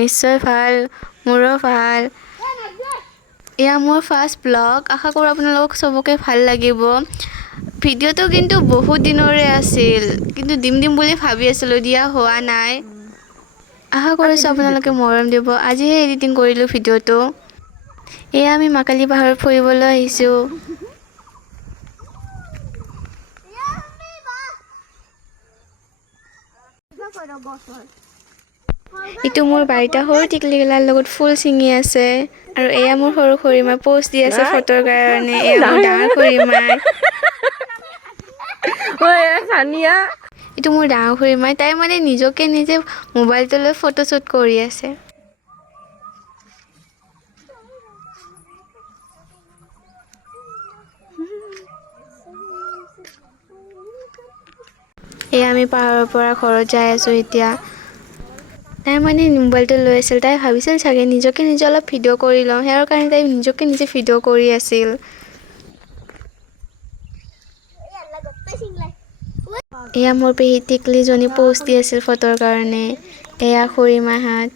নিশ্চয় ভাল, মোৰো ভাল। এয়া মোৰ ফাৰ্ষ্ট ব্লগ, আশা কৰোঁ আপোনালোকক চবকে ভাল লাগিব। ভিডিঅ'টো কিন্তু বহুত দিনৰে আছিল, কিন্তু দিম বুলি ভাবি আছিলোঁ, দিয়া হোৱা নাই। আশা কৰিছোঁ আপোনালোকে মৰম দিব। আজিহে এডিটিং কৰিলোঁ ভিডিঅ'টো। এয়া আমি মাকালি পাহাৰত ফুৰিবলৈ আহিছোঁ। ইটো মোৰ বাৰিটা সৰু টিকলিগিলাৰ লগত ফুল ছিঙি আছে। আৰু এয়া মোৰ সৰু খুৰীমাই প'ষ্ট দি আছে ফটোৰ কাৰণে। এয়া মোৰ ডাঙৰ খুৰীমাই। এইটো মোৰ ডাঙৰ খুৰীমাই, তাই মানে নিজকে নিজে মোবাইলটো লৈ ফটোশ্বুট কৰি আছে। এয়া আমি পাহাৰৰ পৰা ঘৰত যাই আছোঁ এতিয়া। তাই মানে মোবাইলটো লৈ আছিল, তাই ভাবিছিল চাগে নিজকে নিজে অলপ ভিডিঅ' কৰি লওঁ, সেইয়াৰ কাৰণে তাই নিজকে নিজে ভিডিঅ' কৰি আছিল। এয়া মোৰ পেহী টিকলিজনী প'ষ্ট দি আছিল ফটোৰ কাৰণে। এয়া খুৰীমাহঁত।